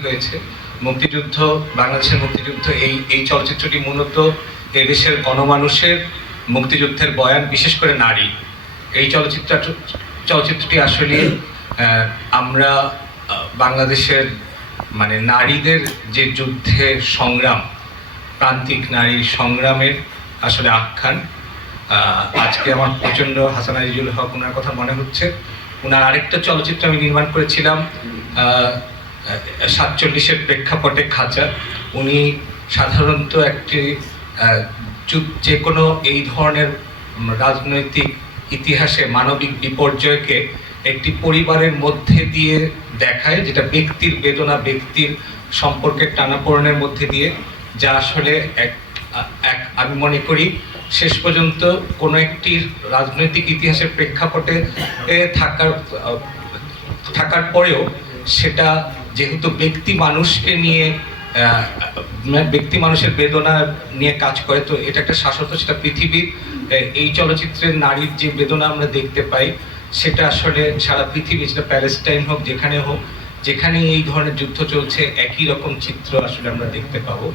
হয়েছে মুক্তিযুদ্ধ, বাংলাদেশের মুক্তিযুদ্ধ। এই চলচ্চিত্রটি মূলত এদেশের গণমানুষের মুক্তিযুদ্ধের বয়ান, বিশেষ করে নারী। এই চলচ্চিত্রটি আসলে আমরা বাংলাদেশের নারীদের যে যুদ্ধের সংগ্রাম, প্রান্তিক নারীর সংগ্রামের আসলে আখ্যান। আজকে আমার প্রচণ্ড হাসান আজিজুল হক ওনার কথা মনে হচ্ছে। ওনার আরেকটা চলচ্চিত্র আমি নির্মাণ করেছিলাম 47-এর প্রেক্ষাপটে খাঁচা। উনি সাধারণত একটি যে কোনো এই ধরনের রাজনৈতিক ইতিহাসে মানবিক বিপর্যয়কে একটি পরিবারের মধ্যে দিয়ে দেখায়, যেটা ব্যক্তির বেদনা, ব্যক্তির সম্পর্কের টানাপোড়েনের মধ্যে দিয়ে, যা আসলে আমি মনে করি শেষ পর্যন্ত কোনো একটি রাজনৈতিক ইতিহাসের প্রেক্ষাপটে থাকার পরেও সেটা যেহেতু ব্যক্তি মানুষের বেদনা নিয়ে কাজ করে, তো এটা একটা শাশ্বত, সেটা পৃথিবীর এই চলচ্চিত্রের নারীর যে বেদনা আমরা দেখতে পাই সেটা আসলে সারা পৃথিবী, সেটা প্যালেস্টাইন হোক, যেখানে হোক, যেখানে এই ধরনের যুদ্ধ চলছে, একই রকম চিত্র আসলে আমরা দেখতে পাবো।